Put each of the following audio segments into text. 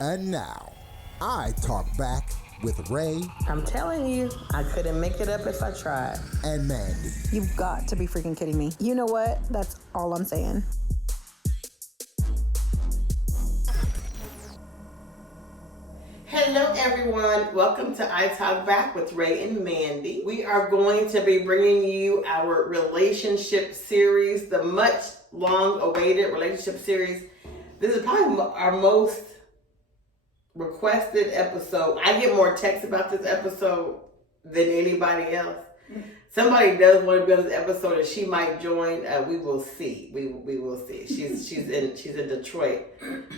And now, I Talk Back with Ray I'm telling you, I couldn't make it up if I tried. and Mandii. You've got to be freaking kidding me. You know what? That's all I'm saying. Hello, everyone. Welcome to I Talk Back with Ray and Mandii. We are going to be bringing you our relationship series, the much long-awaited relationship series. This is probably our most requested episode. I get more texts about this episode than anybody else. Somebody does want to be on this episode, and she might join. We will see. We will see. She's in Detroit.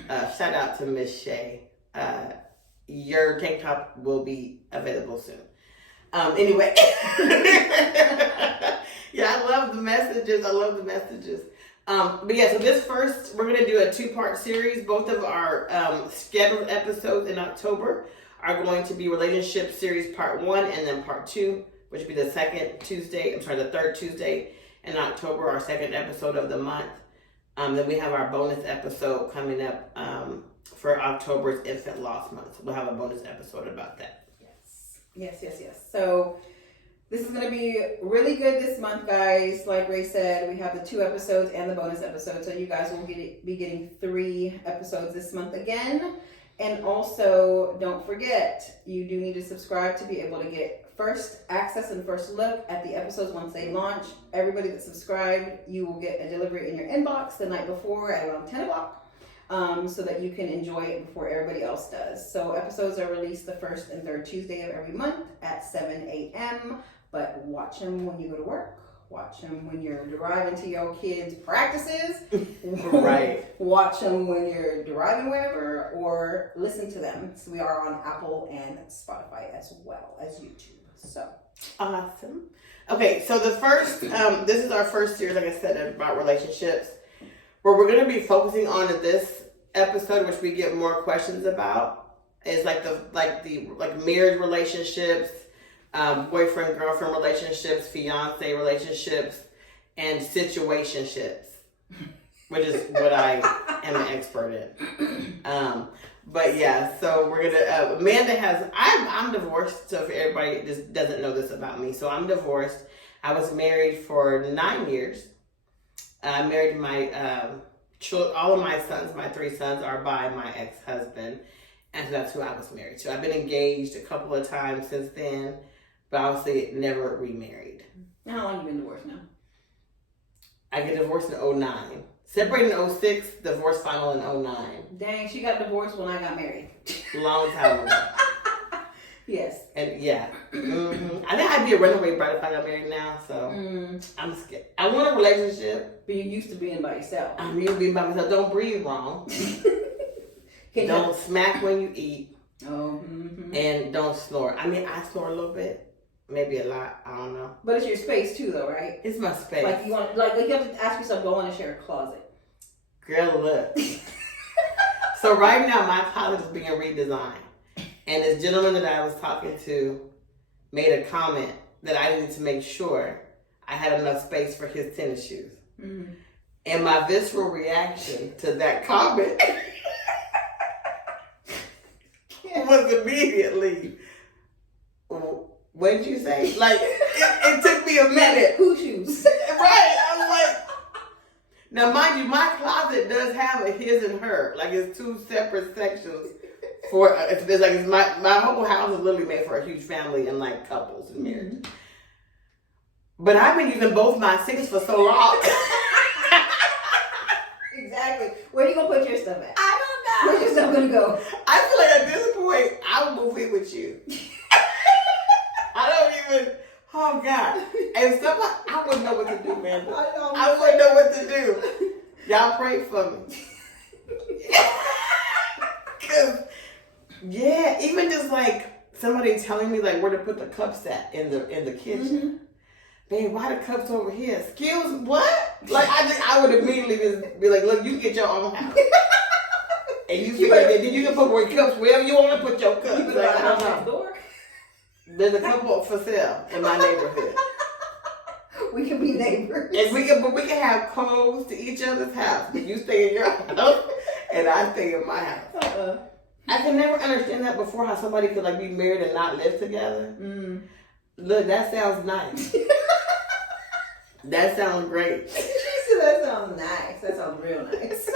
Shout out to Miss Shay. Your tank top will be available soon. Anyway, yeah, I love the messages. But yeah, so this first, we're gonna do a 2-part series. Both of our scheduled episodes in October are going to be relationship series part 1 and then part 2, which will be the third Tuesday in October, our second episode of the month. Then we have our bonus episode coming up for October's Infant Loss Month. We'll have a bonus episode about that. Yes. So this is going to be really good this month, guys. Like Ray said, we have the 2 episodes and the bonus episode. So you guys will be getting 3 episodes this month again. And also, don't forget, you do need to subscribe to be able to get first access and first look at the episodes once they launch. Everybody that's subscribed, you will get a delivery in your inbox the night before at around 10 o'clock. So that you can enjoy it before everybody else does. So episodes are released the first and third Tuesday of every month at 7 a.m. But watch them when you go to work. Watch them when you're driving to your kids' practices. Right. Watch them when you're driving wherever, or listen to them. So we are on Apple and Spotify as well as YouTube. So Awesome. Okay, so the first, this is our first series, like I said, about relationships. Where we're going to be focusing on this episode, which we get more questions about, is like marriage relationships, boyfriend girlfriend relationships, fiance relationships, and situationships, which is what I am an expert in. But yeah, so we're gonna. Amanda I'm divorced, so if everybody just doesn't know this about me, so I'm divorced. I was married for 9 years. I married all of my sons, my 3 sons, are by my ex-husband, and so that's who I was married to. I've been engaged a couple of times since then, but obviously never remarried. how long have you been divorced now? I get divorced in 2009. Separated in 2006, divorce final in 2009. Dang, she got divorced when I got married. Long time ago. Yes. And yeah. Mm-hmm. I think I'd be a runaway bride if I got married now, so I'm scared. I want a relationship. But you used to being by yourself. I'm used to being by myself. Don't breathe wrong. Don't smack when you eat. Oh. Mm-hmm. And don't snore. I mean, I snore a little bit. Maybe a lot. I don't know. But it's your space too, though, right? It's my space. Like you want, like you have to ask yourself, do I want to share a closet? Girl, look. So right now, my closet is being redesigned. And this gentleman that I was talking to made a comment that I needed to make sure I had enough space for his tennis shoes. Mm-hmm. And my visceral reaction to that comment was immediately, what did you say? Like, it took me a minute. Who shoes? Right. I was like, now mind you, my closet does have a his and her. Like, it's 2 separate sections. My whole house is literally made for a huge family and like couples and marriage. Mm-hmm. But I've been using both my sinks for so long. Exactly. Where are you gonna put your stuff at? I don't know. Where's your stuff gonna go? I feel like at this point, I will move in with you. I don't even. Oh God. And somebody, I wouldn't know what to do, man. I wouldn't know what to do. Y'all pray for me. Cause. Yeah, even just like somebody telling me like where to put the cups at in the kitchen. Mm-hmm. Babe, why the cups over here? Excuse what? Like I would immediately just be like, look, you can get your own house. And you figure that you can put more cups wherever you want to put your cups. You like, I don't know. There's a couple for sale in my neighborhood. We can be neighbors. And we can have codes to each other's house. You stay in your house and I stay in my house. I can never understand that before, how somebody could like be married and not live together. Look, that sounds nice. That sounds great. She said that sounds nice. That sounds real nice.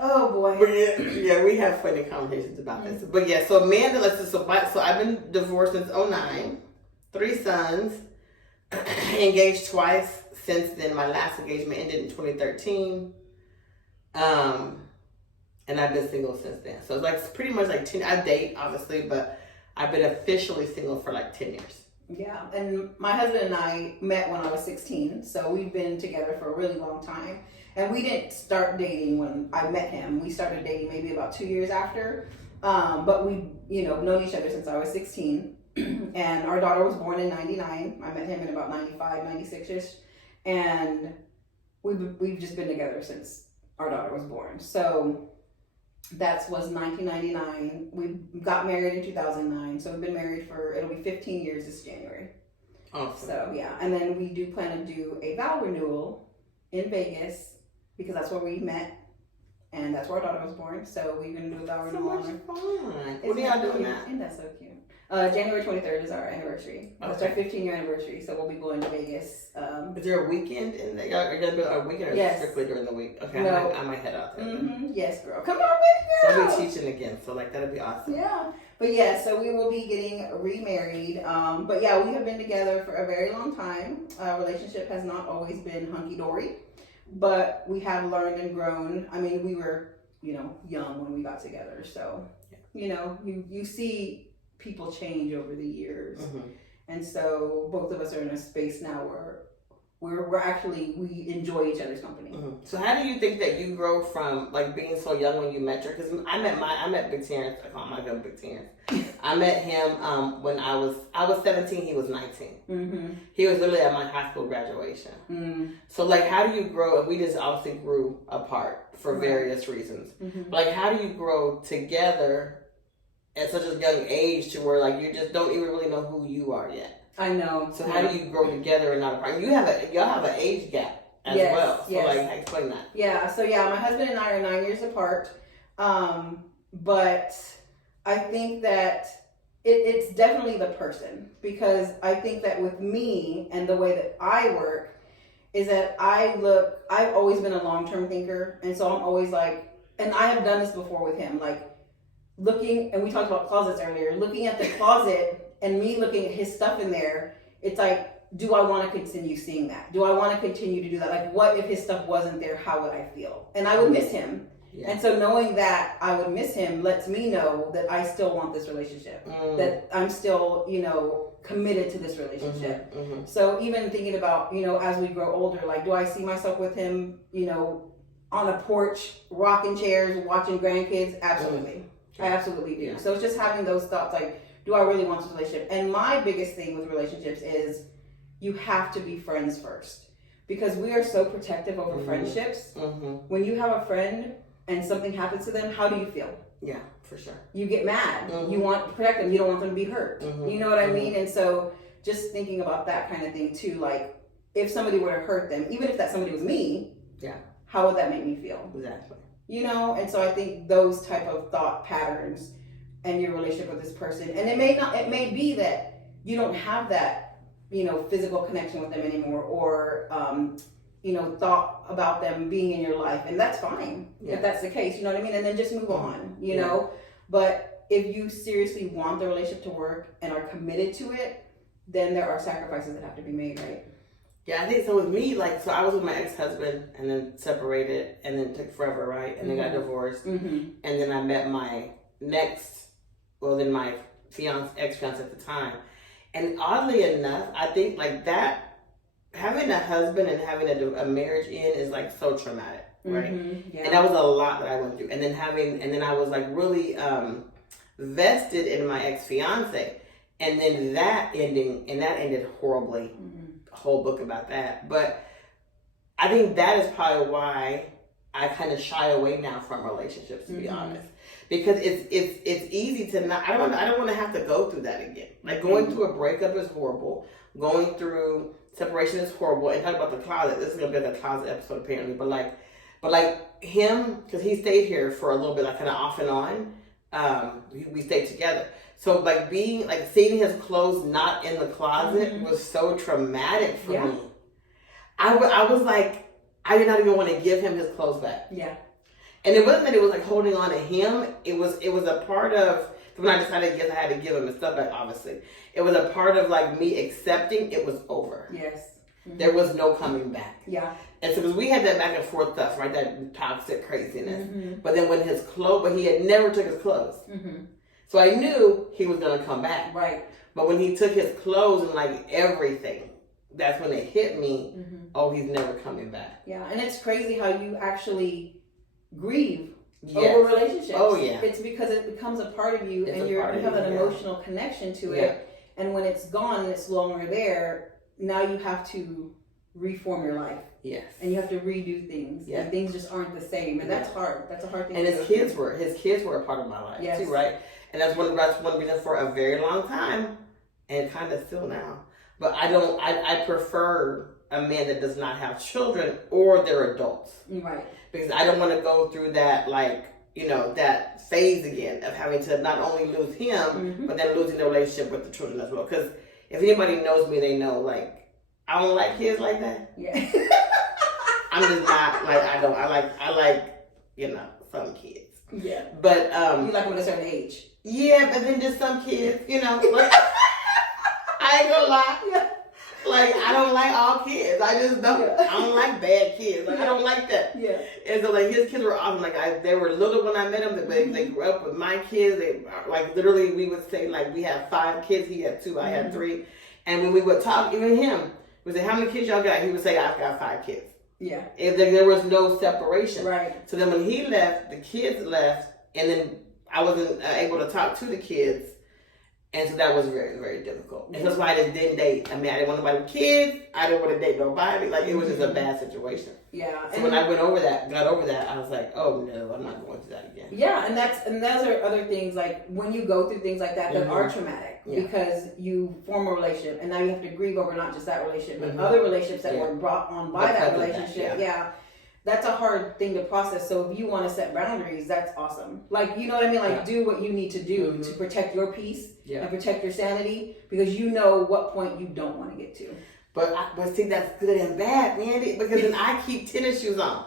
Oh boy. But yeah, we have funny conversations about this. But yeah, so Amanda, so I've been divorced since 2009, 3 sons, engaged twice since then. My last engagement ended in 2013. And I've been single since then. So it's like pretty much like 10, I date obviously, but I've been officially single for like 10 years. Yeah, and my husband and I met when I was 16, so we've been together for a really long time. And we didn't start dating when I met him. We started dating maybe about 2 years after. But we, known each other since I was 16. And our daughter was born in 99. I met him in about 95, 96-ish. And we've just been together since our daughter was born. So that was 1999. We got married in 2009. So we've been married it'll be 15 years this January. Awesome. So yeah, and then we do plan to do a vow renewal in Vegas because that's where we met and that's where our daughter was born. So we're going to do a vow renewal. So much fun. When are y'all doing that? And that's so cute. January 23rd is our anniversary. That's our 15-year anniversary. So we'll be going to Vegas. Is there a weekend in there? Are you going to do a weekend or yes. strictly during the week? Okay, no. I might head out there. Yes, girl. Come on with it, girl. So I'll be teaching again. So that'll be awesome. Yeah. But yeah, so we will be getting remarried. But yeah, we have been together for a very long time. Our relationship has not always been hunky-dory, but we have learned and grown. I mean, we were, young when we got together. So, you see people change over the years. And so both of us are in a space now where we enjoy each other's company. So how do you think that you grow from like being so young when you met her? Because I met Big Terrence. I call him Big Terrence. I met him when I was 17. He was 19. He was literally at my high school graduation. So like, how do you grow? And we just obviously grew apart for various reasons. Like, how do you grow together at such a young age to where like you just don't even really know who you are yet? I know. So how do you grow together and not apart? Y'all have an age gap as well. So like, explain that. Yeah. So yeah, my husband and I are 9 years apart. But I think that it's definitely the person, because I think that with me and the way that I work is that I've always been a long-term thinker. And so I'm always like, and I have done this before with him, like looking, and we talked about closets earlier, looking at the closet and me looking at his stuff in there, it's like, do I want to continue seeing that? Do I want to continue to do that? Like, what if his stuff wasn't there? How would I feel? And I would miss him. Yeah. And so knowing that I would miss him lets me know that I still want this relationship, that I'm still, committed to this relationship. So even thinking about, as we grow older, like, do I see myself with him, on a porch, rocking chairs, watching grandkids? Absolutely. I absolutely do. Yeah. So it's just having those thoughts, like, do I really want this relationship? And my biggest thing with relationships is you have to be friends first, because we are so protective over friendships. When you have a friend and something happens to them, how do you feel? Yeah, for sure. You get mad. You want to protect them. You don't want them to be hurt. You know what I mean? And so just thinking about that kind of thing too, like if somebody were to hurt them, even if that somebody was me, how would that make me feel? Exactly. And so I think those type of thought patterns and your relationship with this person, and it may be that you don't have that, physical connection with them anymore, or, thought about them being in your life, and that's fine if that's the case, you know what I mean? And then just move on, you know? But if you seriously want the relationship to work and are committed to it, then there are sacrifices that have to be made, right? Yeah, I think so. With me, so I was with my ex-husband and then separated and then took forever, right? And then got divorced. And then I met my my ex-fiance at the time. And oddly enough, I think like that, having a husband and having a marriage is like so traumatic, right? Yeah. And that was a lot that I went through. And then I was like really vested in my ex-fiance. And then that ended horribly. Whole book about that, but I think that is probably why I kind of shy away now from relationships, to be honest, because it's easy to not. I don't want to have to go through that again. Like going through a breakup is horrible. Going through separation is horrible. And talk about the closet. This is gonna be like a closet episode apparently, but like But like him, because he stayed here for a little bit, like kind of off and on. We stayed together. So like seeing his clothes not in the closet was so traumatic for me. I was like, I did not even want to give him his clothes back. Yeah. And it wasn't that it was like holding on to him. It was a part of when I decided, yes, I had to give him his stuff back, obviously. It was a part of like me accepting it was over. Yes. There was no coming back. Yeah. And so because we had that back and forth stuff, right? That toxic craziness. But then when but he had never took his clothes. So I knew he was going to come back. Right. But when he took his clothes and like everything, that's when it hit me. Oh, he's never coming back. Yeah. And it's crazy how you actually grieve over relationships. Oh, yeah. It's because it becomes a part of you and you have an emotional connection to it. And when it's gone and it's no longer there, now you have to reform your life. Yes. And you have to redo things. Yeah. And things just aren't the same. And that's hard. That's a hard thing and to do. his kids were a part of my life too, right? And that's one reason for a very long time, and kind of still now. But I prefer a man that does not have children or they're adults. Right. Because I don't want to go through that, like, that phase again of having to not only lose him, but then losing the relationship with the children as well. Because if anybody knows me, they know, like, I don't like kids like that. Yeah. I'm just not, like, I like, some kids. Yeah. But, you like them at a certain age. Yeah, but then just some kids, like, I ain't gonna lie. Yeah. Like, I don't like all kids. I just don't. Yeah. I don't like bad kids. Like, I don't like that. Yeah. And so, like, his kids were awesome. Like, they were little when I met them. They grew up with my kids. They, like, literally, we would say, like, we have 5 kids. He had 2. I had 3. And when we would talk, even him, we would say, how many kids y'all got? He would say, I've got 5 kids. Yeah. And there was no separation. Right. So then when he left, the kids left. And then I wasn't able to talk to the kids. And so that was very, very difficult. And that's why I just didn't date. I mean, I didn't want nobody with kids. I didn't want to date nobody. Like, it was just a bad situation. Yeah. So when I got over that, I was like, oh no, I'm not going through that again. Yeah, and those are other things, like when you go through things like that are traumatic because you form a relationship and now you have to grieve over not just that relationship, but other relationships that were brought on by that relationship. That's a hard thing to process. So if you want to set boundaries, that's awesome. Like, you know what I mean? Like, do what you need to do to protect your peace and protect your sanity, because you know what point you don't want to get to. But see, that's good and bad, man. Because then I keep tennis shoes on.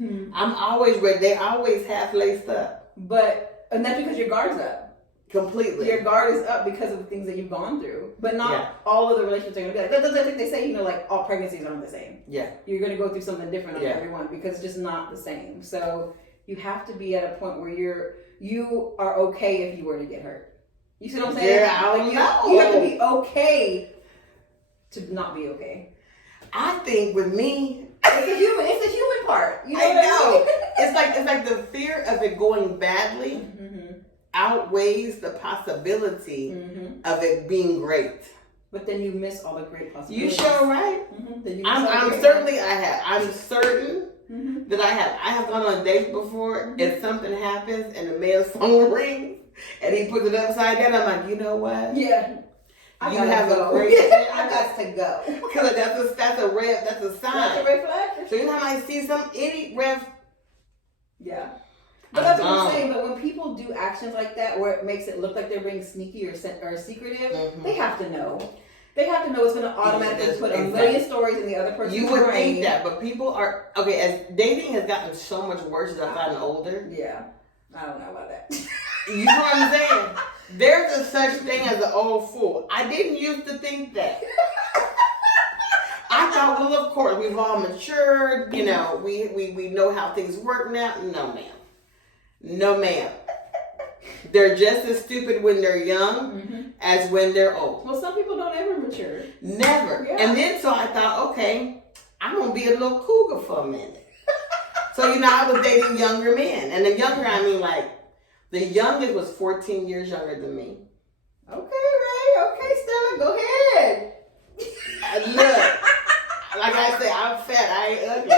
I'm always ready. They're always half laced up. And that's because your guard's up. Completely. Your guard is up because of the things that you've gone through. But not all of the relationships are going to be like, that's what they say, like all pregnancies aren't the same. Yeah. You're going to go through something different on everyone because it's just not the same. So you have to be at a point where you are okay if you were to get hurt. You see what I'm saying? Yeah, I don't know. You have to be okay to not be okay. I think with me, it's the human part. You know what I mean? It's like the fear of it going badly outweighs the possibility of it being great. But then you miss all the great possibilities. You sure right. I'm certain that I have gone on dates before and something happens and the man's phone rings and he puts it upside down. I'm like, you know what? Yeah. You have a great day. I got to go. Because that's a sign. That's a red flag. So you know how I see any red. Yeah. But that's what I'm saying. But when people do actions like that, where it makes it look like they're being sneaky or secretive, they have to know. They have to know it's going to automatically put a million stories in the other person's brain. You would think that, but people are as dating has gotten so much worse as I've gotten older. Yeah, I don't know about that. You know what I'm saying? There's a such thing as an old fool. I didn't used to think that. I thought, well, of course, we've all matured. We know how things work now. No, ma'am. They're just as stupid when they're young as when they're old. Well, some people don't ever mature. Never. Yeah. And then so I thought, okay, I'm going to be a little cougar for a minute. So, I was dating younger men. And the younger, I mean, like, the youngest was 14 years younger than me. Okay, Ray. Okay, Stella, go ahead. Look, like I say, I'm fat. I ain't ugly.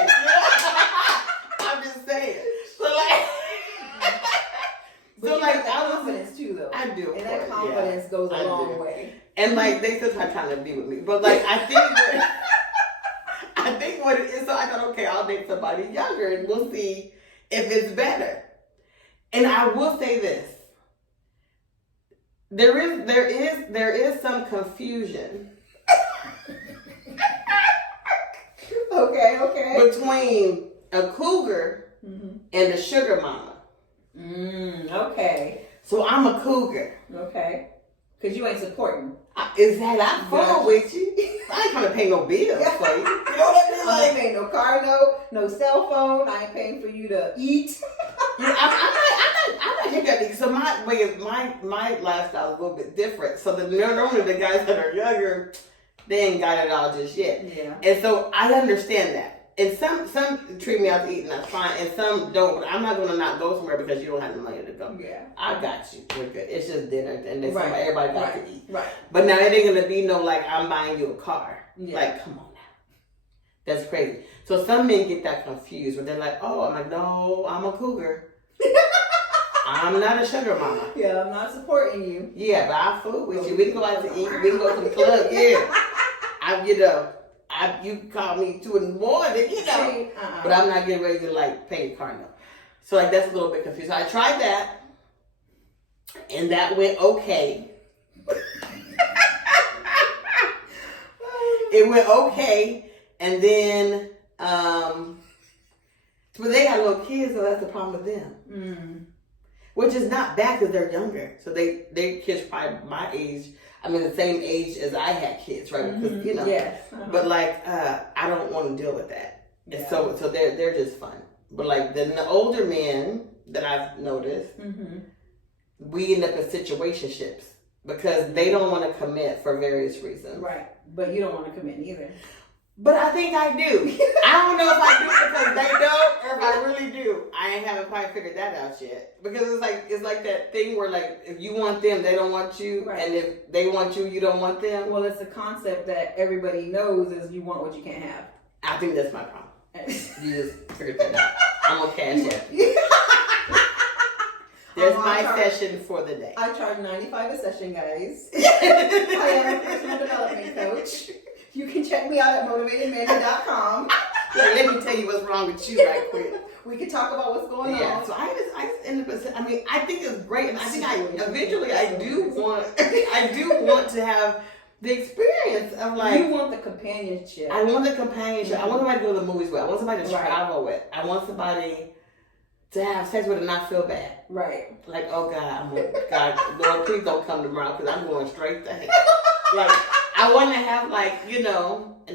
I'm just saying. So, like, I was confidence too, though. I do. And that confidence goes a long way. And, like, they still trying to be with me. But, like, I think what it is. So I thought, okay, I'll date somebody younger and we'll see if it's better. And I will say this. There is some confusion. Okay. Between a cougar and a sugar mama. Okay. So I'm a cougar. Okay. Because you ain't supporting. I'm full with you. I ain't trying to pay no bills for you. You know what I mean? I ain't paying no car note, no cell phone. I ain't paying for you to eat. I'm not hiccup. So my lifestyle is a little bit different. So normally the guys that are younger, they ain't got it all just yet. Yeah. And so I understand that. And some treat me out to eat and that's fine, and some don't. But I'm not going to not go somewhere because you don't have the money to go. Yeah. I got you. We're good. It's just dinner, and then Right. everybody got Right. to eat. Right. But now it ain't going to be no like I'm buying you a car. Yeah. Like, come on now. That's crazy. So some men get that confused where they're like, oh, I'm like, no, I'm a cougar. I'm not a sugar mama. Yeah, I'm not supporting you. Yeah, but I'll food with you. We can go out to eat. We can go to the club. Yeah. You call me 2 in the morning, but I'm not getting ready to like pay a car note. So like that's a little bit confused. So I tried that, and that went okay. It went okay, and then but they got little kids, so that's the problem with them. Which is not bad because they're younger. So they kids probably my age. I mean, the same age as I had kids, right? Because Yes. But like, I don't want to deal with that. Yeah. And so they're just fun. But like the older men that I've noticed, we end up in situationships because they don't want to commit for various reasons. Right. But you don't want to commit either. But I think I do. I don't know if I do because they don't, or if I really do. I haven't quite figured that out yet. Because it's like that thing where like if you want them, they don't want you, right. and if they want you, you don't want them. Well, it's a concept that everybody knows is you want what you can't have. I think that's my problem. You just figured that out. I'm gonna cash out. There's my session for the day. I charge $95 a session, guys. I am a personal development coach. You can check me out at motivatedmandii.com. Let me tell you what's wrong with you right quick. We can talk about what's going on. So I just end up. I mean, I think it's great, and I think eventually I do want to have the experience of like. You want the companionship. I want the companionship. I want somebody to go to the movies with. I want somebody to travel with. I want somebody to have sex with and not feel bad. Right. Like, oh God, Lord, please don't come tomorrow because I'm going straight to hell. Like, I want to have like, and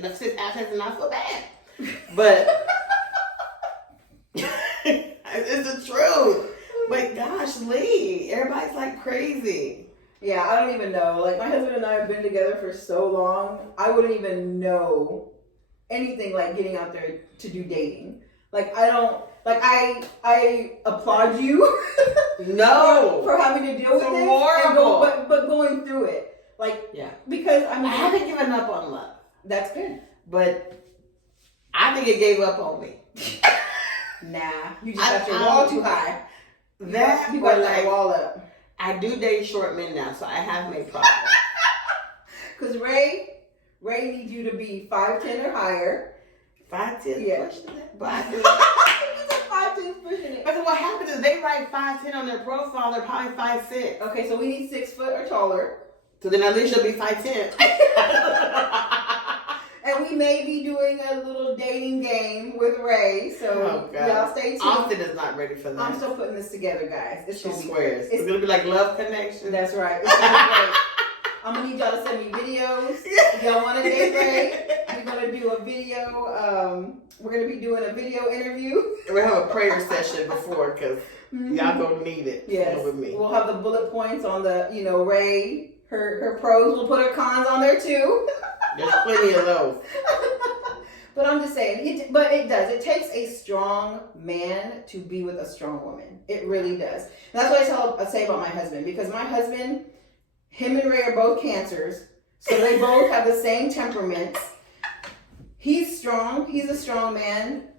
the sex and not feel bad. But it's the truth. But gosh, Lee, everybody's like crazy. Yeah, I don't even know. Like, my husband and I have been together for so long, I wouldn't even know anything like getting out there to do dating. Like, I don't. Like, I applaud you. No. for having to deal with this. Horrible. But going through it. Like, yeah. Because, I mean. I haven't given up on love. That's good. But I think it gave up on me. Nah. You just got your wall too high. You got that wall up. I do date short men now, so I have made progress. Because Ray needs you to be 5'10" or higher. 5'10"? Yeah. Pushing that. But I do. 5'10" pushing it. Because what happens is they write 5'10" on their profile, they're probably 5'6". Okay, so we need 6 foot or taller. So then at least you'll be 5'10". And we may be doing a little dating game with Ray, so y'all stay tuned. Austin is not ready for that. I'm still putting this together, guys. It's she gonna be swears. It's gonna be like Love Connection. That's right. It's gonna be great. I'm gonna need y'all to send me videos. If y'all want to date Ray, we're gonna do a video. We're gonna be doing a video interview. We'll have a prayer session before because y'all gonna need it. Yes. With me. We'll have the bullet points on the, Ray. Her pros. We'll put her cons on there too. There's plenty of those. But I'm just saying, it does. It takes a strong man to be with a strong woman. It really does. And that's what I say about my husband. Because my husband, him and Ray are both Cancers. So they both have the same temperaments. He's strong. He's a strong man.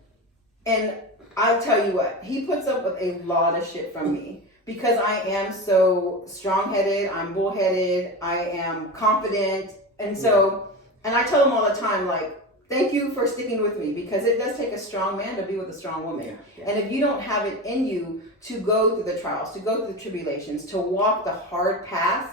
And I'll tell you what, he puts up with a lot of shit from me. Because I am so strong-headed, I'm bullheaded, I am confident. And so, and I tell him all the time, like, thank you for sticking with me, because it does take a strong man to be with a strong woman. Yeah. And if you don't have it in you to go through the trials, to go through the tribulations, to walk the hard path,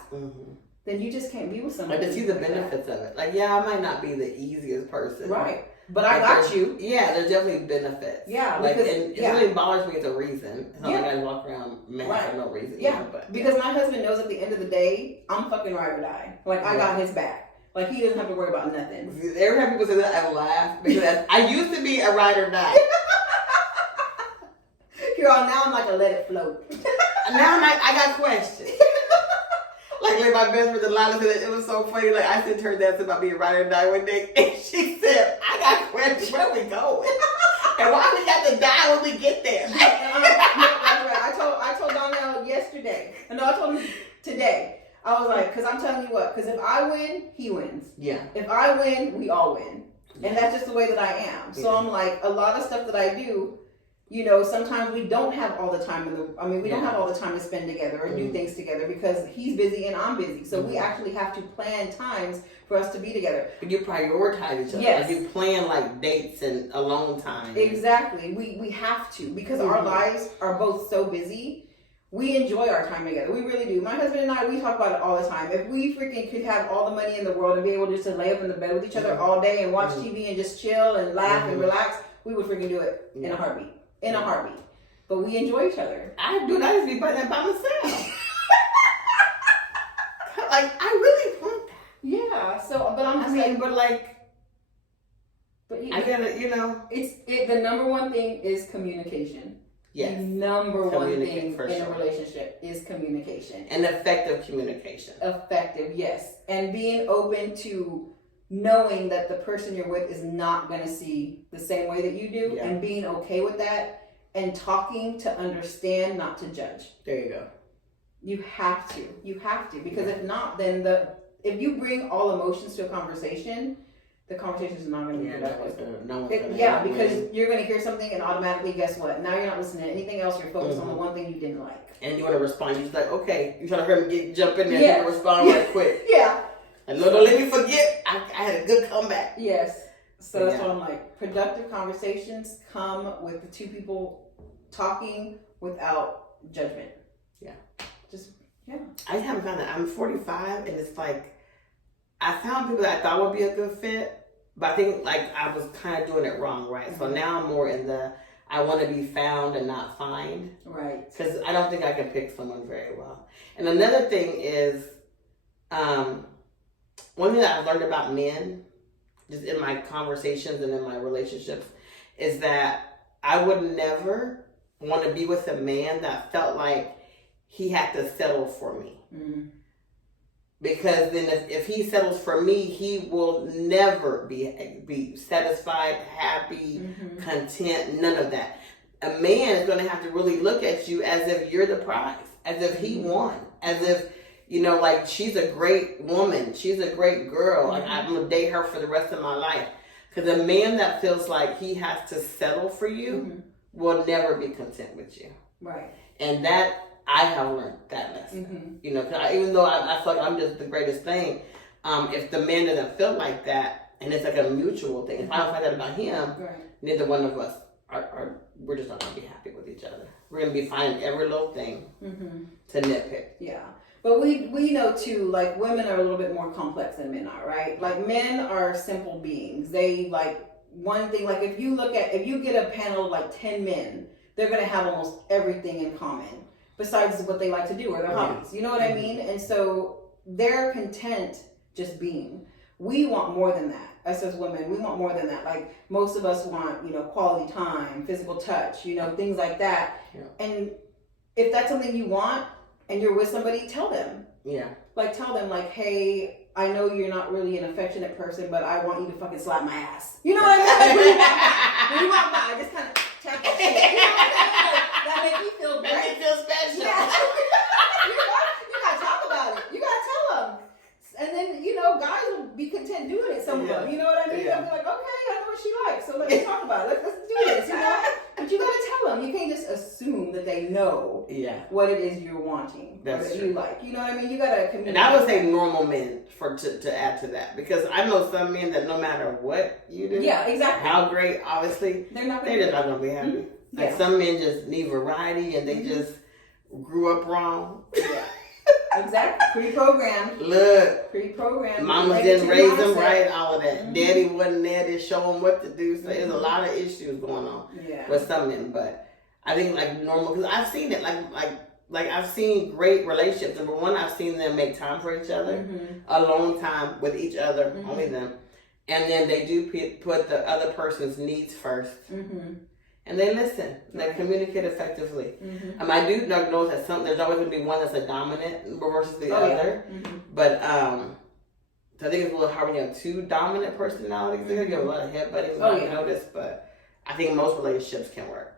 then you just can't be with somebody. Like to see the benefits of it. Like, yeah, I might not be the easiest person. Right. But I got you. Yeah, there's definitely benefits. Yeah. Like, and it really bothers me as a reason. It's not like I walk around mad for no reason. Yeah. You know, but, because my husband knows at the end of the day, I'm fucking ride or die. Like, I got his back. Like, he doesn't have to worry about nothing. Every time people say that, I laugh. Because I used to be a ride or die. Girl, now I'm like a let it float. Now I'm like, I got questions. Like my best friend Delilah said, it was so funny. Like, I sent her that about being ride or die one day. And she said, I got questions. Where we going? And why we got to die when we get there? That's right. I told Donnell yesterday. No, I told him today. I was like, because I'm telling you what, because if I win, he wins. Yeah. If I win, we all win. And that's just the way that I am. So I'm like, a lot of stuff that I do, you know, sometimes we don't have all the time we don't have all the time to spend together or do things together because he's busy and I'm busy. So we actually have to plan times for us to be together. But you prioritize each other. Yes. Like you plan like dates and alone time. Exactly. We have to, because our lives are both so busy. We enjoy our time together. We really do. My husband and I, we talk about it all the time. If we freaking could have all the money in the world and be able just to lay up in the bed with each other all day and watch TV and just chill and laugh and relax, we would freaking do it in a heartbeat. In a heartbeat. But we enjoy each other. I do. I just be putting that by myself. Like, I really want that. Yeah. So, but I'm saying, I gotta, you know. The number one thing is communication. Yes. The number one thing in a relationship is communication. And effective communication. Effective, yes. And being open to knowing that the person you're with is not going to see the same way that you do, and being okay with that, and talking to understand, not to judge. There you go. You have to, because if not, then if you bring all emotions to a conversation, the conversation is not going to be productive. Because you're going to hear something and automatically, guess what? Now you're not listening to anything else. You're focused on the one thing you didn't like. And you want to respond. You're just like, okay, you're trying to hear me jump in there and respond right quick. And don't let me forget, I had a good comeback. Yes. So that's what I'm like. Productive conversations come with the two people talking without judgment. I haven't found that. I'm 45 and it's like, I found people that I thought would be a good fit, but I think like I was kind of doing it wrong, right? So now I'm more in the, I want to be found and not find. Right. Because I don't think I can pick someone very well. And another thing is, one thing that I've learned about men, just in my conversations and in my relationships, is that I would never want to be with a man that felt like he had to settle for me. Because then if he settles for me, he will never be satisfied, happy, content, none of that. A man is going to have to really look at you as if you're the prize, as if he won, as if, you know, like she's a great woman, she's a great girl, like I'm going to date her for the rest of my life. Because a man that feels like he has to settle for you will never be content with you. Right. And that, I have learned that lesson. You know, cause even though I feel like I'm just the greatest thing, if the man doesn't feel like that, and it's like a mutual thing, if I don't find that about him, neither one of us we're just not going to be happy with each other. We're going to be finding every little thing to nitpick. Yeah. But we know too, like women are a little bit more complex than men are, right? Like men are simple beings. They like one thing, like if you get a panel of like 10 men, they're going to have almost everything in common besides what they like to do or their hobbies. You know what I mean? And so they're content just being. We want more than that. Us as women, we want more than that. Like most of us want, you know, quality time, physical touch, you know, things like that. Yeah. And if that's something you want and you're with somebody, tell them. Yeah. Like tell them like, hey, I know you're not really an affectionate person, but I want you to fucking slap my ass. You know what I mean? When you walk by, I just kind of tap that shit. You know what I'm saying? Like, that makes me feel great. Make me feel special. Yeah. You gotta talk about it. You gotta tell them. And then, you know, guys will be content doing it, some of them. You know what I mean? They'll be like, okay, I know what she likes, so let's talk about it. Let's do this, you know? But you gotta tell them. You can't just assume that they know what it is you're wanting. That's what true. You like. You know what I mean? You gotta communicate. And I would say normal men to add to that, because I know some men that no matter what you do, exactly, how great, obviously, they're just not gonna be happy. Mm-hmm. Like some men just need variety, and they just grew up wrong. Yeah. Exactly. Pre-programmed. Look. Pre-programmed. Mama didn't raise them right, all of that. Daddy wasn't there to show them what to do. So there's a lot of issues going on with some men. But I think like normal, because I've seen it. Like I've seen great relationships. Number one, I've seen them make time for each other, alone time with each other, only them. And then they do put the other person's needs first. And they listen. They communicate effectively. I do notice that there's always going to be one that's a dominant versus the other. But so I think it's a little hard when you have two dominant personalities. They're going to get a lot of headbutting. I've noticed, but I think most relationships can work.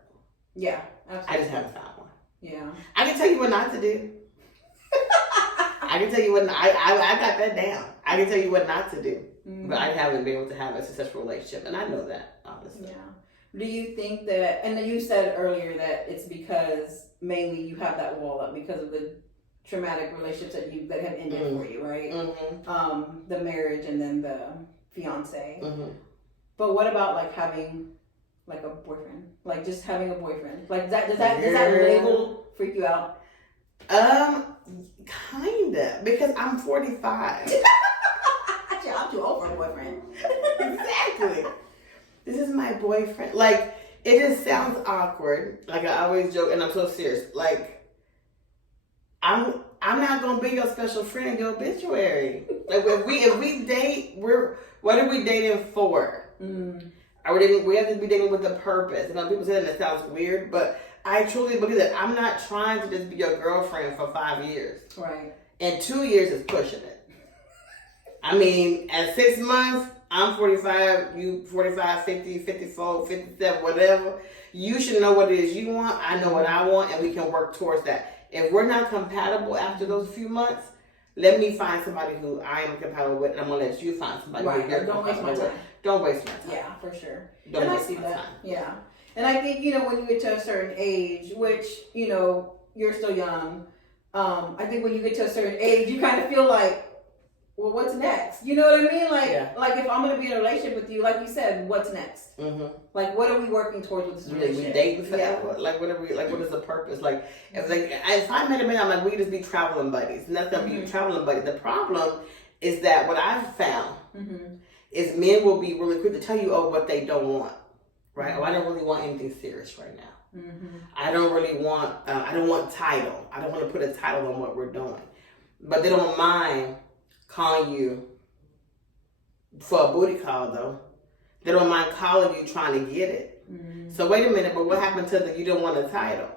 Yeah, absolutely. I just haven't found one. Yeah. I can tell you what not to do. I can tell you what I got that down. I can tell you what not to do. But I haven't been able to have a successful relationship, and I know that, obviously. Yeah. Do you think that, and you said earlier that it's because mainly you have that wall up because of the traumatic relationships that have ended for you, right? The marriage and then the fiance. But what about like having like a boyfriend? Like just having a boyfriend? Like does that label freak you out? Kinda, because I'm 45. I'm too old for a boyfriend. Exactly. This is my boyfriend. Like, it just sounds awkward. Like, I always joke, and I'm so serious. Like, I'm not gonna be your special friend in your obituary. Like, if we date, what are we dating for? We have to be dating with a purpose. You know, people say that sounds weird, but I truly believe that I'm not trying to just be your girlfriend for 5 years. Right. And 2 years is pushing it. I mean, at 6 months, I'm 45, you 45, 50, 54, 57, whatever. You should know what it is you want. I know what I want, and we can work towards that. If we're not compatible after those few months, let me find somebody who I am compatible with, and I'm going to let you find somebody who you're don't waste my time. Don't waste my time. Yeah, for sure. Don't waste my time. Yeah. And I think, when you get to a certain age, which, you're still young, I think when you get to a certain age, you kind of feel like, well, what's next? You know what I mean? Like if I'm going to be in a relationship with you, like you said, what's next? Like, what are we working towards with this relationship? We dating forever? Yeah. Like, what are we? Like, what is the purpose? Like, if I met a man, I'm like, we just be traveling buddies. And that's gonna be traveling buddies. The problem is that what I've found is men will be really quick to tell you, what they don't want, right? Oh, I don't really want anything serious right now. I don't really want. I don't want title. I don't want to put a title on what we're doing. But they don't mind calling you for a booty call, though. They don't mind calling you trying to get it. So wait a minute, but what happened to you don't want a title?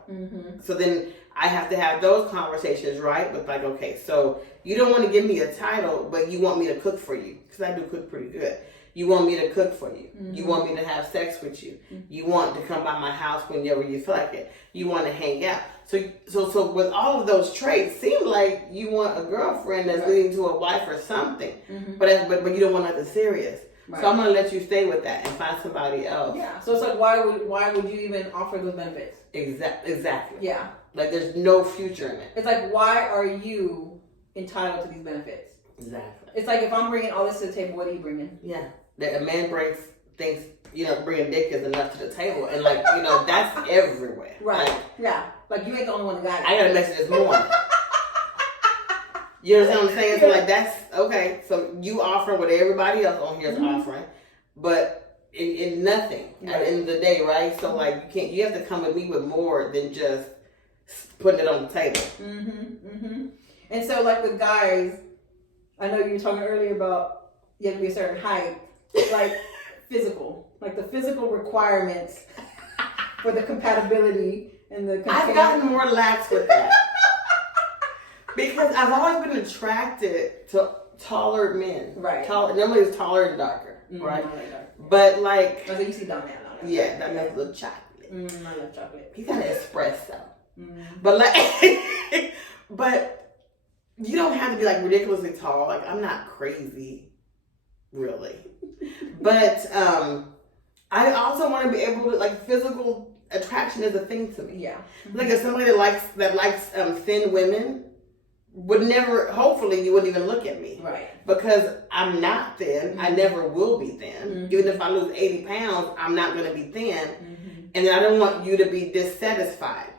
So then I have to have those conversations, right? But like, okay, so you don't want to give me a title, but you want me to cook for you, because I do cook pretty good. You want me to cook for you. You want me to have sex with you. You want to come by my house whenever you feel like it. You want to hang out. So with all of those traits, seems like you want a girlfriend that's leading to a wife or something. But you don't want nothing serious. Right. So I'm gonna let you stay with that and find somebody else. Yeah. So it's like, why would you even offer those benefits? Exactly. Yeah. Like there's no future in it. It's like, why are you entitled to these benefits? Exactly. It's like, if I'm bringing all this to the table, what are you bringing? Yeah. That a man thinks bringing dick is enough to the table, and that's everywhere. Right. Like, yeah. Like, you ain't the only one that got it. I gotta mention this more. You understand what I'm saying? So like, that's okay. So you offering what everybody else on here is offering, but in nothing at the end of the day, right? So like, you have to come with me with more than just putting it on the table. And so like with guys, I know you were talking earlier about you have to be a certain height, like physical, like the physical requirements for the compatibility and the. I've gotten more lax with that. Because I've always been attracted to taller men. Right. Nobody's taller and darker, right? But like... Oh, so you see Don now. Yeah, that makes a little chocolate. I love chocolate. He got an espresso. But like... but you don't have to be like ridiculously tall. Like, I'm not crazy, really. But I also want to be able to, like, physical attraction is a thing to me. Yeah. Like if somebody that likes thin women would never, hopefully you wouldn't even look at me. Right. Because I'm not thin. I never will be thin. Even if I lose 80 pounds, I'm not going to be thin. And then I don't want you to be dissatisfied.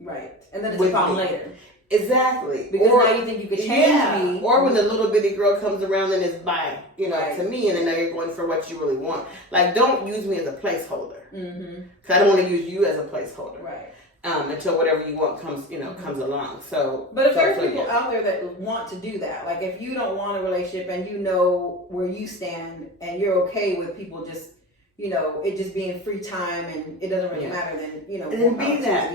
Right. And then it's a problem later. Exactly. Because now you think you could change me. Or when the little bitty girl comes around and is by, Right. to me, and then now you're going for what you really want. Like, don't use me as a placeholder. Because I don't want to use you as a placeholder. Right. Until whatever you want comes, comes along. So, but if there's people out there that want to do that, like if you don't want a relationship and you know where you stand and you're okay with people just, it just being free time and it doesn't really matter, then and then be that.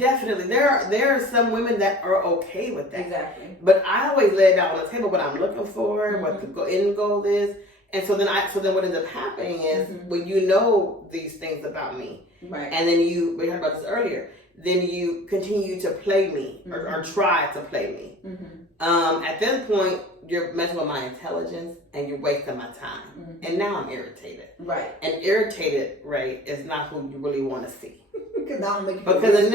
Definitely there are some women that are okay with that. Exactly. But I always lay it out on the table what I'm looking for, what the end goal is, and so then what ends up happening is when you know these things about me, right? And then we heard about this earlier. Then you continue to play me or try to play me. At that point, you're messing with my intelligence and you're wasting my time. And now I'm irritated. Right. And irritated, Ray, is not who you really want to see. Because now I'm making I'm going,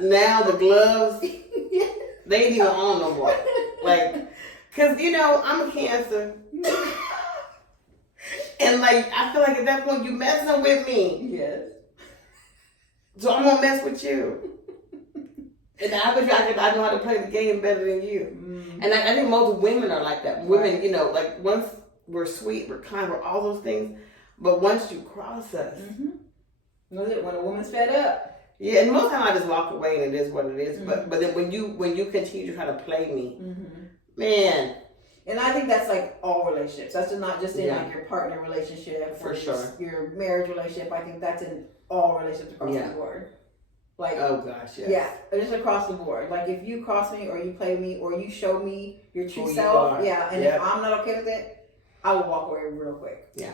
now the gloves, they ain't even on no more. Like, because, I'm a Cancer. And, I feel like at that point, you're messing with me. Yes. So I'm going to mess with you. And I bet you I know how to play the game better than you. And I think most women are like that. Women, once we're sweet, we're kind, we're all those things. But once you cross us. When a woman's fed up. Yeah, and most time I just walk away and it is what it is. But then when you continue to try to play me, man. And I think that's like all relationships. That's not just in like your partner relationship for or sure. your marriage relationship. I think that's in all relationships across the board. Like, oh gosh, yes. Yeah, just across the board. Like if you cross me or you play me or you show me your true Who self, you and if I'm not okay with it, I will walk away real quick. Yeah.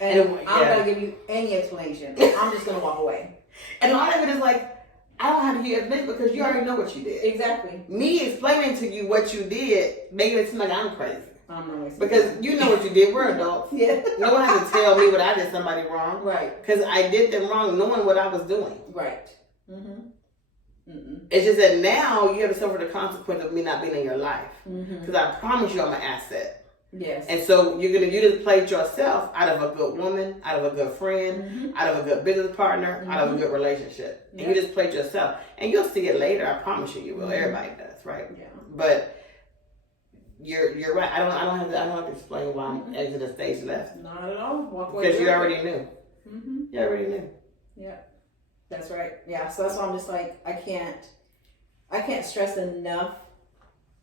And I'm not gonna give you any explanation. I'm just gonna walk away. And a lot of it is like, I don't have to hear it because you already know what you did. Exactly. Me explaining to you what you did, making it seem like I'm crazy. I'm not wasting because you know what you did. We're adults. Yeah. No one has to tell me what I did somebody wrong. Right. Because I did them wrong knowing what I was doing. Right. It's just that now you have to suffer the consequence of me not being in your life. Because I promise you I'm an asset. Yes. And so you just played yourself out of a good woman, out of a good friend, out of a good business partner, out of a good relationship. And you just played yourself. And you'll see it later. I promise you will. Everybody does, right? Yeah. But you're right. I don't have to explain why I'm exiting stage left. Not at all. Walk away. Because you already knew. You already knew. Yeah. That's right. Yeah. So that's why I'm just like, I can't stress enough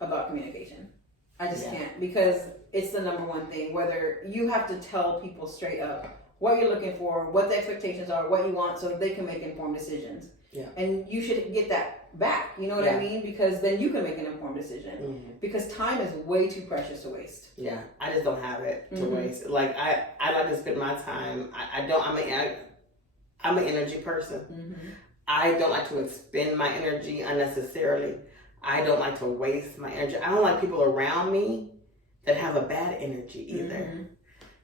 about communication. I just can't, because it's the number one thing. Whether you have to tell people straight up what you're looking for, what the expectations are, what you want, so they can make informed decisions. Yeah. And you should get that back. You know what I mean? Because then you can make an informed decision. Because time is way too precious to waste. Yeah. I just don't have it to waste. Like I like to spend my time. I'm an energy person. I don't like to expend my energy unnecessarily. I don't like to waste my energy. I don't like people around me that have a bad energy either.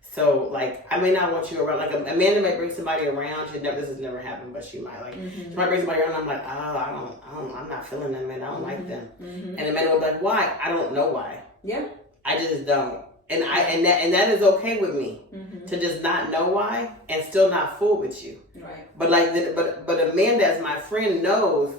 So, like, I may not want you around. Like, Amanda may bring somebody around. This has never happened, but she might. Like, she might bring somebody around. And I'm like, I'm not feeling them, man. I don't like them. And Amanda will be like, why? I don't know why. Yeah. I just don't. And that is okay with me to just not know why and still not fool with you. Right. But but Amanda, as my friend, knows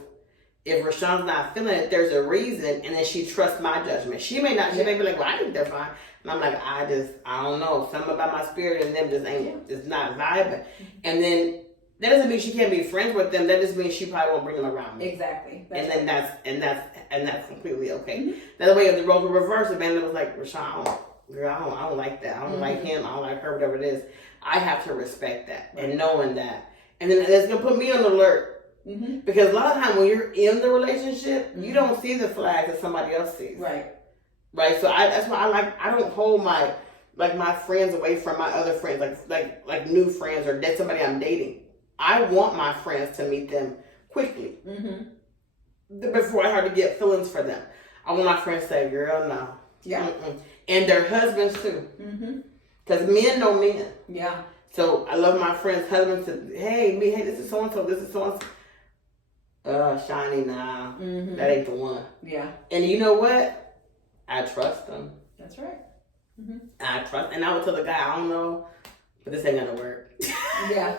if Rashawn's not feeling it, there's a reason, and then she trusts my judgment. She may not. She may be like, well, I think they're fine. And I'm like, I don't know. Something about my spirit and them just ain't, just not vibing. And then that doesn't mean she can't be friends with them. That just means she probably won't bring them around me. Exactly. And that's completely okay. That way, if the roles were reversed, Amanda was like, Rashawn, I don't like that. I don't like him. I don't like her. Whatever it is, I have to respect that and knowing that, and then it's gonna put me on alert. Because a lot of times when you're in the relationship, you don't see the flags that somebody else sees. Right. So that's why I don't hold my friends away from my other friends, like new friends or somebody I'm dating. I want my friends to meet them quickly before I start to get feelings for them. I want my friends to say, "Girl, no." Yeah. And their husbands too. Because men know men. Yeah. So I love my friend's husband to, hey, this is so-and-so, this is so-and-so. Shiny, nah. Mm-hmm. That ain't the one. Yeah. And you know what? I trust them. That's right. Mm-hmm. I trust, and I would tell the guy, I don't know, but this ain't gonna work. Yeah.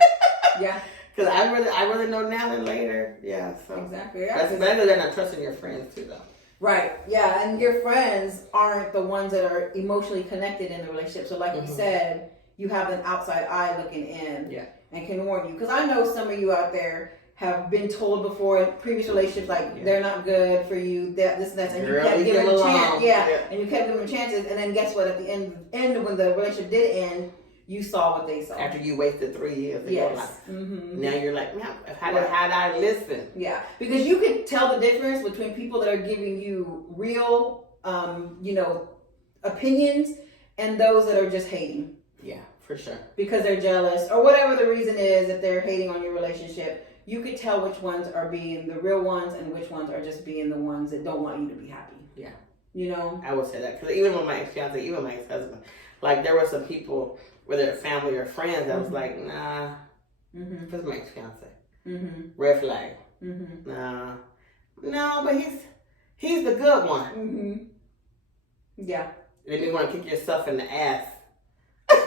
Yeah. Because I really know now than later. Yeah, so. Exactly. Yeah. That's better than not trusting your friends too, though. Right. Yeah, and your friends aren't the ones that are emotionally connected in the relationship. So like you said, you have an outside eye looking in. Yeah. And can warn you. Because I know some of you out there have been told before in previous relationships, like, they're not good for you, that, this, and that, and you kept giving them a chance. Yeah. And you kept giving them chances, and then guess what? At the end when the relationship did end, you saw what they saw. After you wasted 3 years of your life. Mm-hmm. Now you're like, man, had I listened? Yeah, because you can tell the difference between people that are giving you real, opinions and those that are just hating. Yeah, for sure. Because they're jealous or whatever the reason is that they're hating on your relationship. You could tell which ones are being the real ones and which ones are just being the ones that don't want you to be happy. Yeah. You know? I would say that. Because even with my ex-fiance, even my ex-husband, like there were some people, whether they're family or friends, I was like, nah, this is my ex-fiance. Red flag. Nah. No, but he's the good one. Yeah. Then you want to kick yourself in the ass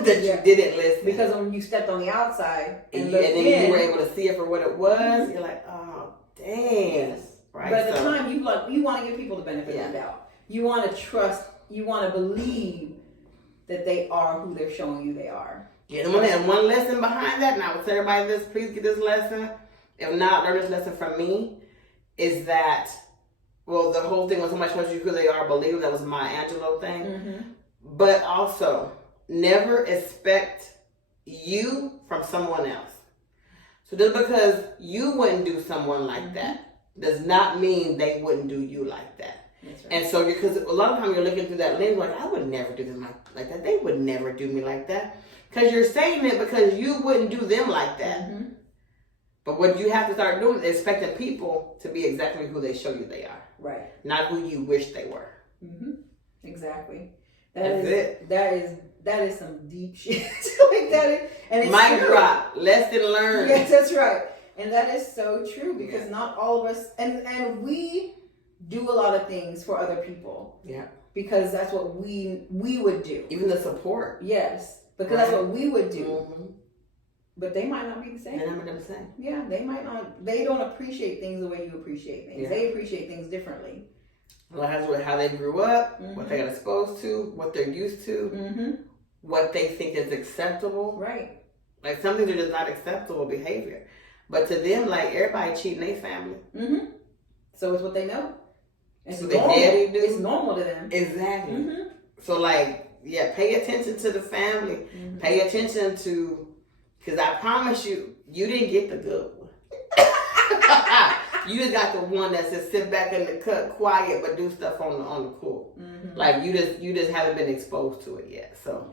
that you didn't listen. Because when you stepped on the outside and then you were able to see it for what it was, you're like, oh, dang. Yes. Right. But at the time, you want to give people the benefit of the doubt. You want to trust, you want to believe that they are who they're showing you they are. Yeah, and one lesson behind that, and I would tell everybody this, please get this lesson. If not, learn this lesson from me, is that, well, the whole thing when somebody shows you who they are, believe, that was my Angelo thing. But also, never expect you from someone else. So just because you wouldn't do someone like that does not mean they wouldn't do you like that. That's right. And so, because a lot of times you're looking through that lens, like, I would never do them like that. They would never do me like that. Because you're saying it because you wouldn't do them like that. But what you have to start doing is expecting people to be exactly who they show you they are. Right. Not who you wish they were. Exactly. That's it. That is some deep shit. Like that is, and it's mic true. drop. Lesson learned. Yes, that's right. And that is so true because not all of us, and we do a lot of things for other people. Yeah. Because that's what we would do. Even the support. Yes. Because that's what we would do. But they might not be the same. They're not the same. Yeah, they might not. They don't appreciate things the way you appreciate things. Yeah. They appreciate things differently. Well, how they grew up, what they got exposed to, what they're used to, what they think is acceptable. Right. Like some things are just not acceptable behavior. But to them, like everybody cheating their family. So it's what they know. It's so their daddy do. It's normal to them. Exactly. So like, yeah, pay attention to the family. Pay attention to, because I promise you, you didn't get the good one. You just got the one that says sit back in the cut, quiet, but do stuff on the cool. Like you just haven't been exposed to it yet. So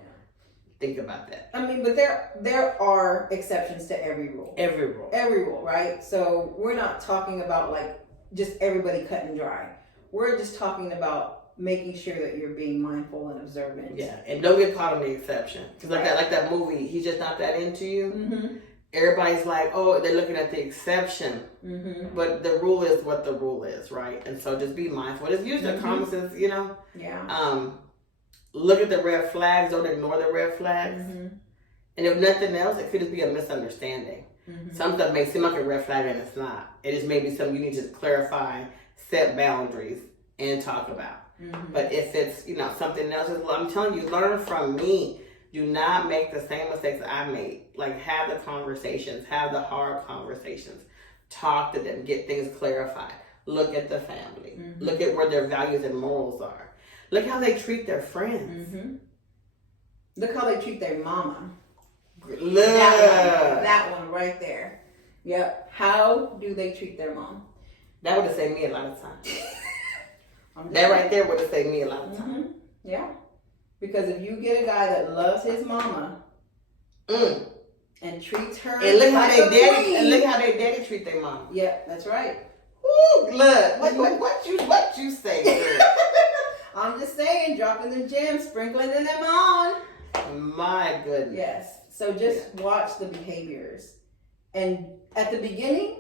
think about that. I mean, but there are exceptions to every rule. Every rule, right? So we're not talking about like just everybody cut and dry. We're just talking about making sure that you're being mindful and observant. Yeah, and don't get caught on the exception. Because like that movie, He's Just Not That Into You. Everybody's like, oh, they're looking at the exception. But the rule is what the rule is, right? And so just be mindful. Just use the common sense, you know? Yeah. Look at the red flags, don't ignore the red flags. And if nothing else, it could just be a misunderstanding. Some stuff may seem like a red flag and it's not. It is maybe something you need to clarify, set boundaries, and talk about. But if it's, something else, I'm telling you, learn from me. Do not make the same mistakes I made. Like, have the conversations. Have the hard conversations. Talk to them. Get things clarified. Look at the family. Look at where their values and morals are. Look how they treat their friends. Look how they treat their mama. Look. That one right there. Yep. How do they treat their mom? That would have saved me a lot of time. That right there would have saved me a lot of time. Yeah. Because if you get a guy that loves his mama and treats her and look like how their daddy treat their mom. Yeah, that's right. Ooh, look, what you say, girl? I'm just saying, dropping the gems, sprinkling them on. My goodness. Yes. So just watch the behaviors. And at the beginning,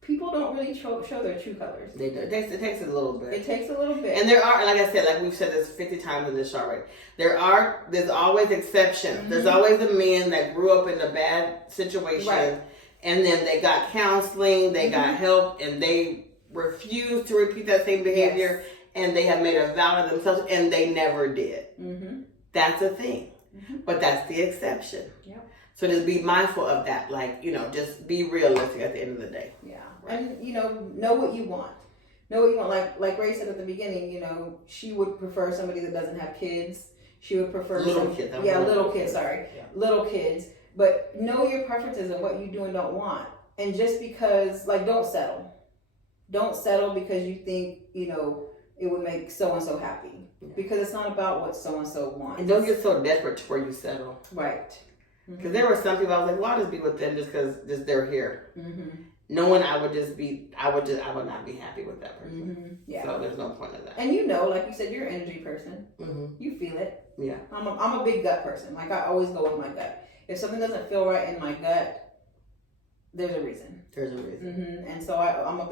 people don't really show their true colors. They do. It takes a little bit. It takes a little bit. And there are, like I said, like we've said this 50 times in this show already, there's always exceptions. Mm-hmm. There's always the men that grew up in a bad situation, right. And then they got counseling, they got help, and they refused to repeat that same behavior, and they have made a vow to themselves, and they never did. Mm-hmm. That's a thing. Mm-hmm. But that's the exception. Yep. So just be mindful of that. Like, just be realistic at the end of the day. Yeah. Right. And, know what you want. Know what you want. Like Ray said at the beginning, she would prefer somebody that doesn't have kids. She would prefer little kids. Little kids. But know your preferences and what you do and don't want. And just because, don't settle. Don't settle because you think, it would make so-and-so happy. Yeah. Because it's not about what so-and-so wants. And don't get so desperate before you settle. Right. Because there were some people I was like, well, I'll just be with them just because they're here. Mm-hmm. Knowing I would not be happy with that person. Mm-hmm. Yeah. So there's no point in that. And like you said, you're an energy person. Mm-hmm. You feel it. Yeah. I'm a big gut person. Like I always go with my gut. If something doesn't feel right in my gut, there's a reason. Mm-hmm. And so I'm a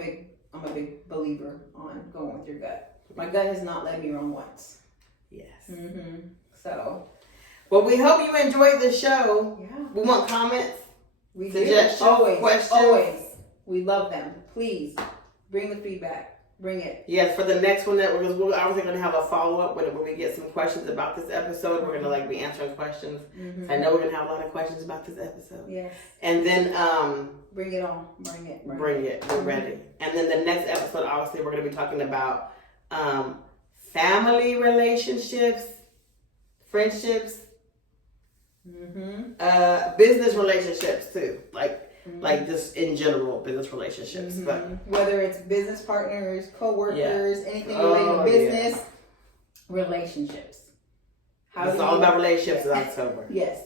big believer on going with your gut. My gut has not led me wrong once. Yes. Mm-hmm. So. Well, we hope you enjoyed the show. Yeah. We want comments, suggestions, questions. Always. We love them. Please bring the feedback. Bring it. Yes, for the next one that we're obviously going to have a follow-up when we get some questions about this episode. We're going to be answering questions. Mm-hmm. I know we're going to have a lot of questions about this episode. Yes. And then bring it on. Bring it. We're ready. And then the next episode, obviously, we're going to be talking about family relationships, friendships, business relationships too. Like just in general, business relationships. Mm-hmm. But whether it's business partners, co-workers, anything related to business, relationships. It's all about relationships in October. Yes.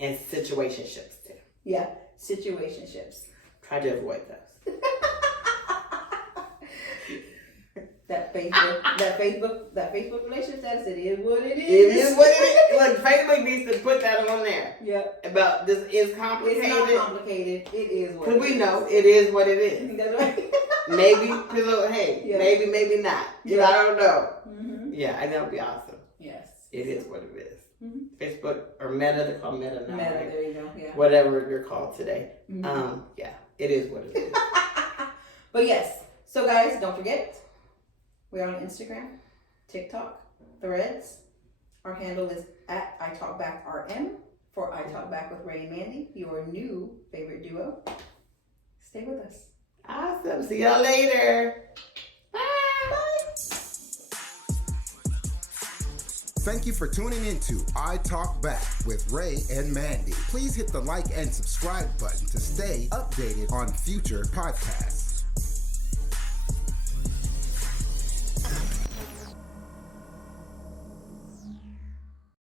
And situationships too. Yeah, situationships. Try to avoid those. That Facebook relationship status, it is what it is. It is what it is. Look, Facebook needs to put that on there. Yep. About this is complicated. It's not complicated. It is what it is. Because we know it is what it is. That's right. Maybe, maybe not. I don't know. Mm-hmm. Yeah, I think that would be awesome. Yes. It is what it is. Mm-hmm. Facebook or Meta, they call Meta now. Meta, right? There you go. Yeah. Whatever you're called today. Mm-hmm. It is what it is. But yes. So guys, don't forget. We're on Instagram, TikTok, Threads. Our handle is at iTalkBackRM for I Talk Back with Rae and Mandii, your new favorite duo. Stay with us. Awesome. See y'all later. Bye. Thank you for tuning into I Talk Back with Rae and Mandii. Please hit the like and subscribe button to stay updated on future podcasts.